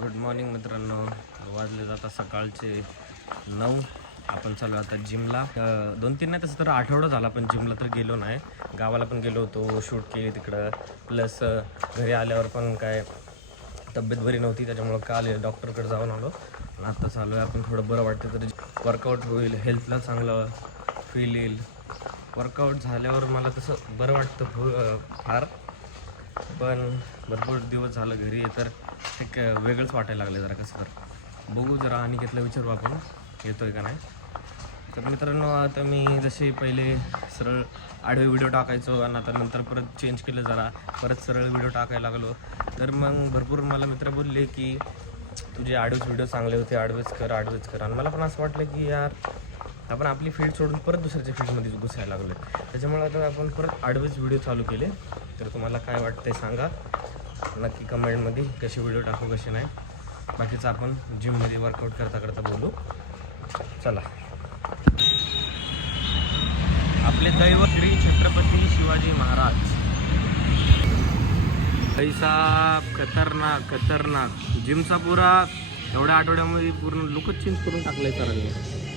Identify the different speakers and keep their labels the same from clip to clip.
Speaker 1: Good morning मित्रांनो. वाजले जाता सकाळचे नऊ. आपण चालू आता जिमला दोन तीन नाही तसं तर आठवडा झाला पण जिमला तर गेलो नाही. गावाला पण गेलो होतो शूट केली तिकडं. प्लस घरी आल्यावर पण काय तब्येत बरी नव्हती त्याच्यामुळं काल डॉक्टरकडे जाऊन आलो. आणि आता चालू आहे आपण थोडं बरं वाटतं तर वर्कआउट होईल हेल्थला चांगलं फील येईल. वर्कआउट झाल्यावर मला तसं बरं वाटतं फार. पण भरपूर दिवस झालं घरी आहे तर एक वेगळंच वाटायला लागलं जरा कसं तर. बघू जरा आणि घेतलं विचारू आपण येतो आहे का नाही. तर मित्रांनो आता मी जसे पहिले सरळ आडवे व्हिडिओ टाकायचो आणि आता नंतर परत चेंज केलं जरा परत सरळ व्हिडिओ टाकायला लागलो. तर मग भरपूर मला मित्र बोलले की तुझे आडवेच व्हिडिओ चांगले होते आडवेच कर आडवेच कर. आणि मला पण असं वाटलं की यार आपण आपली फील्ड सोडून परत दुसऱ्याच्या फील्डमध्ये घुसायला लागलो त्याच्यामुळे आता आपण परत आडवेच व्हिडिओ चालू केले. तर तुम्हाला काय वाटतंय सांगा. नक्की कमेंटमध्ये कसे व्हिडिओ टाकू कसे नाही. बाकीचं आपण जिममध्ये वर्कआउट करता करता बोलू. चला. आपले दैव श्री छत्रपती शिवाजी महाराज. पैसा खतरनाक खतरनाक. जिमचा पुरा एवढ्या आठवड्यामध्ये पूर्ण लुकच चेंज करून टाकलंय सरांनी.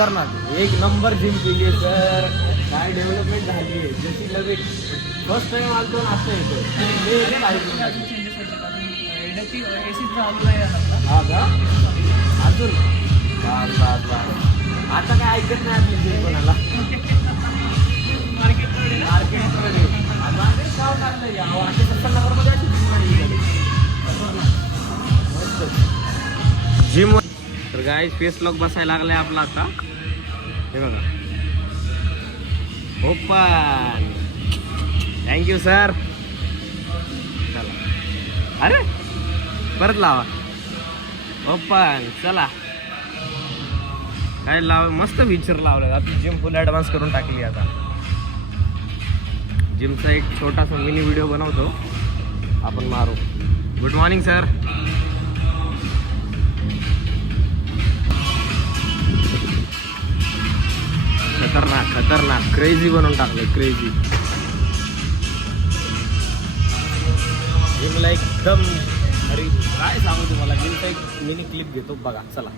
Speaker 2: खतरनाक एक नंबर जिम केली आहे सर. काय डेव्हलपमेंट झाली आहे? जशी लगेच फर्स्ट टाइम आलतो ना असं येतो. हा का? अजून? बास बास बास आता काय ऐकत नाही आपली जिम कोणाला. मार्केटमध्ये माझे गाव टाकलं या वाटे सत्तर नगरमध्ये अशी gym नाही मस्त.
Speaker 1: जिम तर गाय फेस लॉक बसायला लागलाय आपला आता. हे बघा. ओपन. थँक्यू सर चला. अरे परत लावा. ओपन. चला. काय लाव मस्त फीचर लावलं आपली जिम फुल ॲडव्हान्स करून टाकली आता. जिमचा एक छोटासा मिनी व्हिडिओ बनवतो. आपण मारू. गुड मॉर्निंग सर खतरनाक. क्रेझी बनवून टाकलं क्रेझी जिमला एकदम अरे काय सांगू तुम्हाला? जिमचा एक मिनी क्लिप घेतो बघा चला.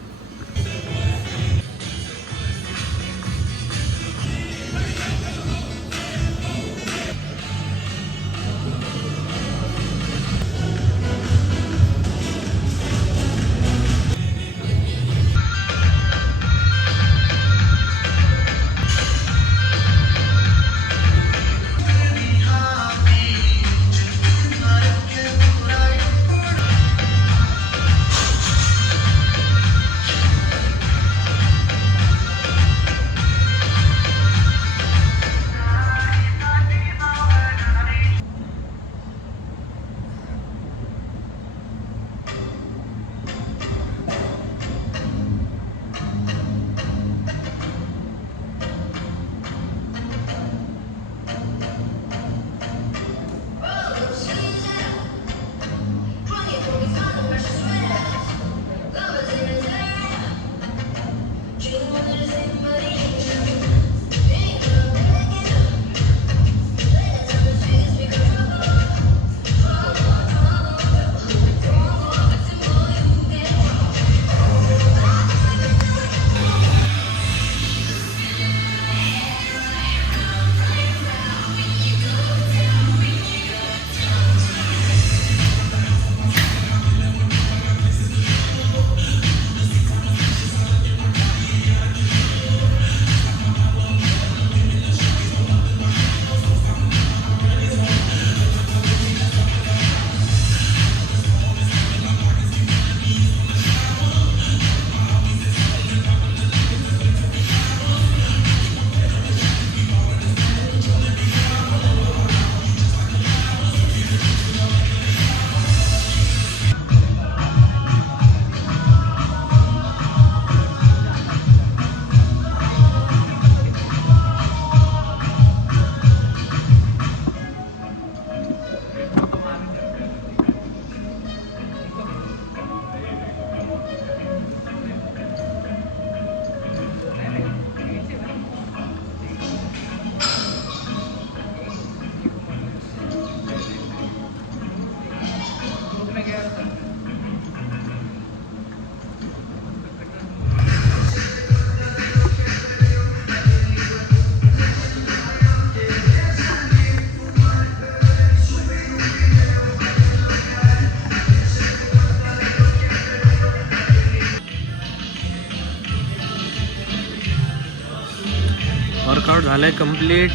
Speaker 1: झालंय कंप्लीट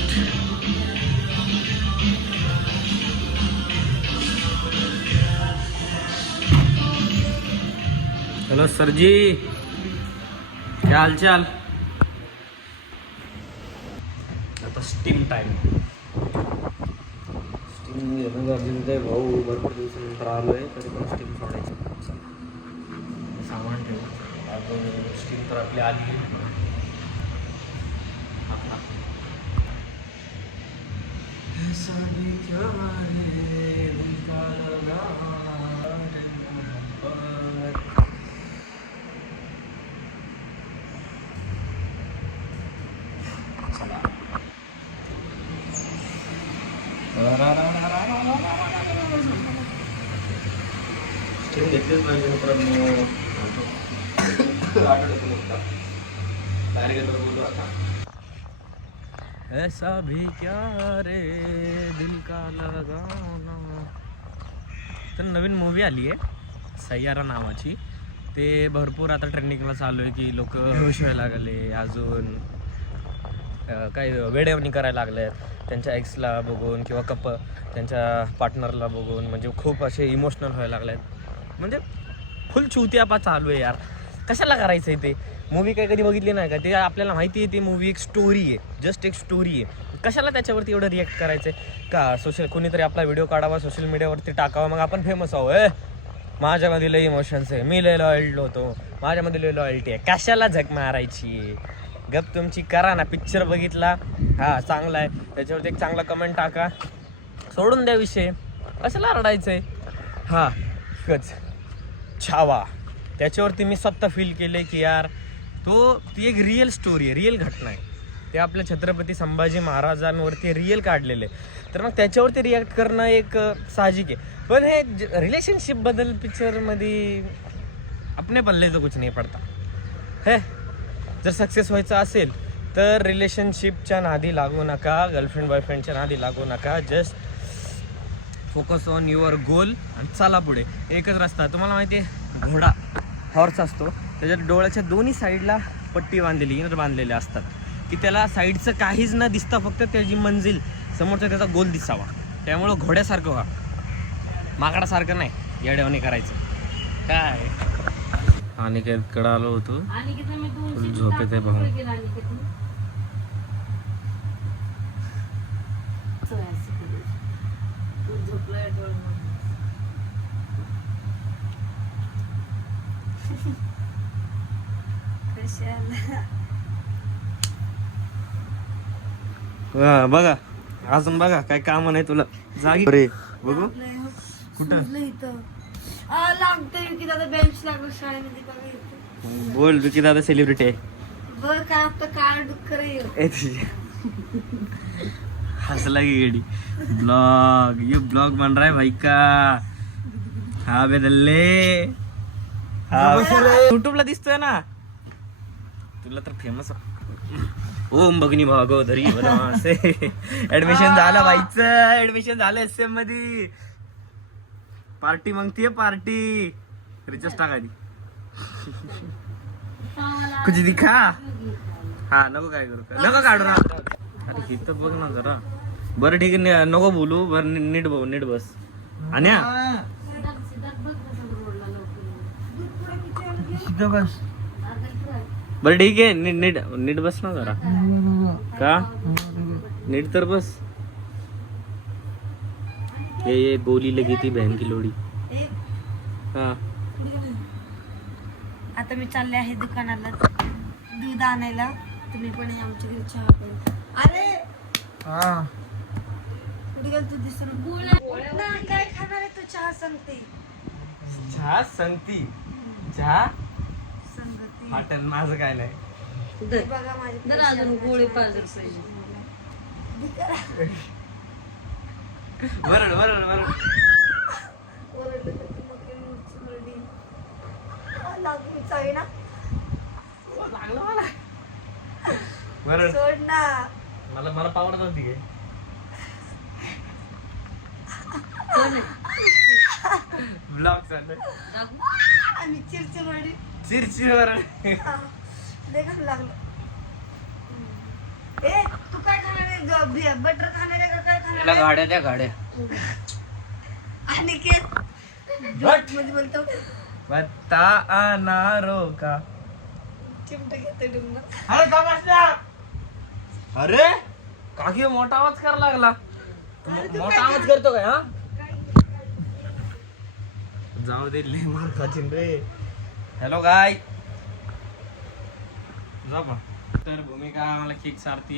Speaker 1: हॅलो सर जी क्या हालचाल? आता स्टीम टाइम स्टीम येणं गरजेचं आहे भाऊ भरपूर दिवसानंतर आलोय तरी पण स्टीम सोडायची सामान ठेवू. स्टीम तर आपली आली आहे. आपला. ऐसा भी क्या है, दिल का लगाना है मोहब्बत. चला. स्टीम घेतलीच पाहिजे मित्रांनो आठवड्यातून एकदा. बाहेर गेलो तर बोलू आता ऐसा भी क्या रे दिल का लगाना? तर नवीन मूवी आली आहे सय्यारा नावाची. ते भरपूर आता ट्रेंडिंगला चालू आहे की लोक खुश व्हायला लागले अजून काय वेडेवणी करायला लागले त्यांच्या एक्सला बघून किंवा कप त्यांच्या पार्टनरला बघून म्हणजे खूप असे इमोशनल व्हायला लागले म्हणजे फुल चुतियापा चालू आहे यार. कशाला करायचं आहे ते? मूवी काय कधी बघितली नाही का? ते आपल्याला माहिती आहे ती मूवी एक स्टोरी आहे. जस्ट एक स्टोरी आहे. कशाला त्याच्यावरती एवढं रिॲक्ट करायचं आहे का सोशल कोणीतरी आपला व्हिडिओ काढावा सोशल मीडियावरती टाकावा मग आपण फेमस आहो ए? माझ्यामध्ये लय इमोशन्स आहे. मी लय लॉयल्ड होतो. माझ्यामध्ये लय लॉयल्टी आहे. कशाला झक मारायची? गप तुमची करा ना. पिक्चर बघितला. हा चांगला आहे. त्याच्यावरती एक चांगला कमेंट टाका. सोडून द्या विषय. कशाला रडायचंय? हा कच छावा. त्याच्यावरती मी स्वतः फील केले की यार तो ती एक रिअल स्टोरी आहे रिअल घटना आहे. ते आपल्या छत्रपती संभाजी महाराजांवरती रिअल काढलेले आहे. तर मग त्याच्यावरती रिॲक्ट करणं एक साहजिक आहे. पण हे रिलेशनशिप बदल पिक्चरमध्ये अपने पल्ले कुछ नाही पडता. हे जर सक्सेस व्हायचं असेल तर रिलेशनशिपच्या नादी लागू नका गर्लफ्रेंड बॉयफ्रेंडच्या नादी लागू नका. Just focus on your goal आणि चला पुढे. एकच रस्ता तुम्हाला माहिती आहे घोडा हॉर्स असतो. त्याच्या डोळ्याच्या दोन्ही साईडला पट्टी बांधलेली इनर बांधलेले असतात. की त्याला साईडचं काहीच न दिसता फक्त त्याची मंजिल समोरचा त्याचा गोल दिसावा. त्यामुळं घोड्यासारखं व्हा. माकडासारखं नाही येड्यावणी करायचं. काय? आणि काय कडे आलो होतो. झोपेत आहे भाऊ. हा, बघा. अजून बघा काय काम नाही तुला. जागी. रे बघू. कुठं?
Speaker 3: लागतंय की दादा बेंच लागलं शाळेमध्ये बघा इथे.
Speaker 1: बोल विकी दादा सेलिब्रिटी आहे.
Speaker 3: काय दुःख रे
Speaker 1: हंसला की गेडी. ब्लॉग. ये ब्लॉग बन रहा है भाई का? हा बेदल्ले. युट्यूबला दिसतोय ना? तुला तर फेमस ओम भगनी भागोदरी ऍडमिशन झालं भाईचं ऍडमिशन झालं एस एममध्ये पार्टी मागतीये पार्टी रिचार्ज टाकायची कुछ दिखा? हा नको काय करू. नको काढू ना. अरे इथं बघ ना जरा. बरं ठीक आहे नको बोलू. बरं नीट बघ नीट बस. आणि बरं ठीक आहे. नीट नीट नीट बस ना जरा. का? नीट तर बस. ये ये बोली लगी थी बहन की लोडी. हा.
Speaker 3: आता मी चालले आहे दुकानाला. दूध आणायला. तुम्ही पण या आमच्या घरी चहा प्यायला. अरे! कुठे गेल तू दिसून ना काय खाणार आहे तू? चहा सांगते.
Speaker 1: चहा संगती. चहा? हॉटेल माझं काय नाही.
Speaker 3: बघा माझे अजून गोळी पाहिजे.
Speaker 1: बरं बरं बरं
Speaker 3: ना.
Speaker 1: लागलं मला. बरं
Speaker 3: सोड ना.
Speaker 1: मला मला पावडत होती काय? ब्लॉग चालू
Speaker 3: आणि चिरचिरवाडी
Speaker 1: चिरचिर
Speaker 3: घाम लागलं. ए तू काय बटर खाणार का काय खाणार
Speaker 2: त्याला गाड्या द्या गाड्या.
Speaker 3: आणि केस मध्ये बोलतो.
Speaker 1: बत्ता अनारो का?
Speaker 3: चिमटा घेतो
Speaker 1: अरे का बसल्या अरे काकी मोठा आवाज करायला लागला. मोठा आवाज करतो काय हा? जाऊ दे लय मारताची रे. हॅलो गाय जा बा तर भूमिका मला केक सारती.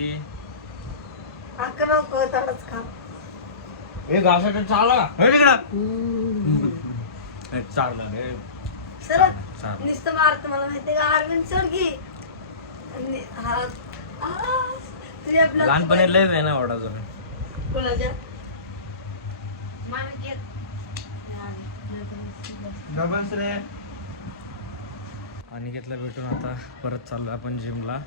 Speaker 1: हे घासाचं चालला हे तिकडं. चालला रे.
Speaker 3: सर
Speaker 1: चाल
Speaker 3: नुसतं मारत मला माहितीये का? अरविंद सर की? आणि हा आ, तुझी आपला
Speaker 1: लहानपणी लय आहे ना ओढाचं
Speaker 3: कोणाच्या?
Speaker 1: अनिकेतला भेटून आता परत चाललो आपण जिमला.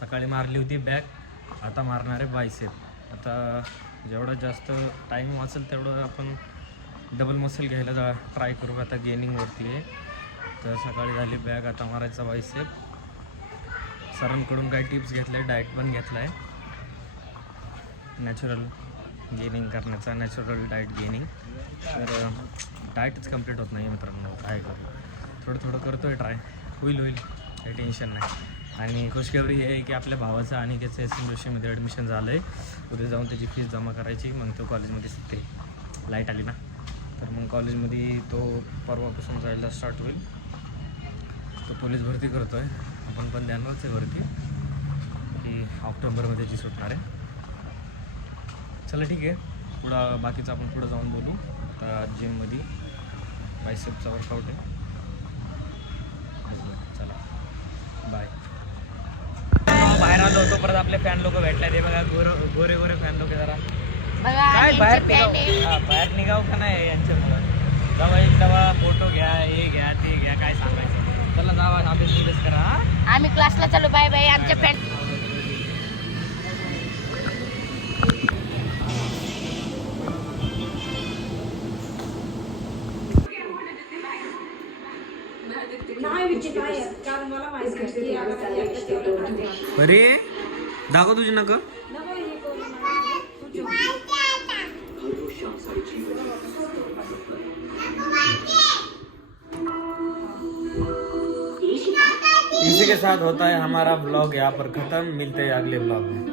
Speaker 1: सकाळी मारली होती बॅग आता मारणारे बायसेप. आता जेवढा जास्त टाईम वाचेल तेवढं आपण डबल मसल घ्यायला जा ट्राय करू. आता गेनिंगवरती आहे. तर सकाळी झाली बॅग आता मारायचा बायसेप. सरांकडून काही टिप्स घेतल्या डाएट पण घेतला आहे नॅचरल गेनिंग करण्याचा नॅचरल डाएट गेनिंग तर डाएटच कंप्लीट होत नाही मित्रांनो काय करू. थोडं थोडं करतो आहे ट्राय होईल होईल. काही टेन्शन नाही. आणि खुशखबरी हे आहे की आपल्या भावाचं आणि त्याचं एस एम जोशीमध्ये ॲडमिशन झालं आहे उद्या जाऊन त्याची फीस जमा करायची मग तो कॉलेजमध्ये शिकते लाइट आली ना? तर मग कॉलेजमध्ये तो परवापासून जायला स्टार्ट होईल. तो पोलीस भरती करतो आहे आपण पण ध्यानच आहे भरती की ऑक्टोबरमध्ये जी सुटणार आहे. चला ठीक आहे. पुढं बाकीचं आपण पुढं जाऊन बोलू. आता जिममध्ये बायसेपचा वर्कआउट आहे चला बाय बाहेर आलो होतो परत आपले फॅन लोक भेटले ते बघा गोरे गोरे गोरे फॅन लोक जरा. काय बाहेर निघाव? हा, बाहेर निघाव का नाही यांच्यामुळं? जावा एक जावा फोटो घ्या हे घ्या ते घ्या काय सांगायचं? चला जावा आपण निघच करा हा?
Speaker 4: आम्ही क्लासला चालू बाय बाय आमच्या फ्रेंड
Speaker 1: अरे दाखव तुझी नका. इसी के साथ होता है हमारा ब्लॉग यहाँ पर खत्म. मिलते हैं अगले ब्लॉग में।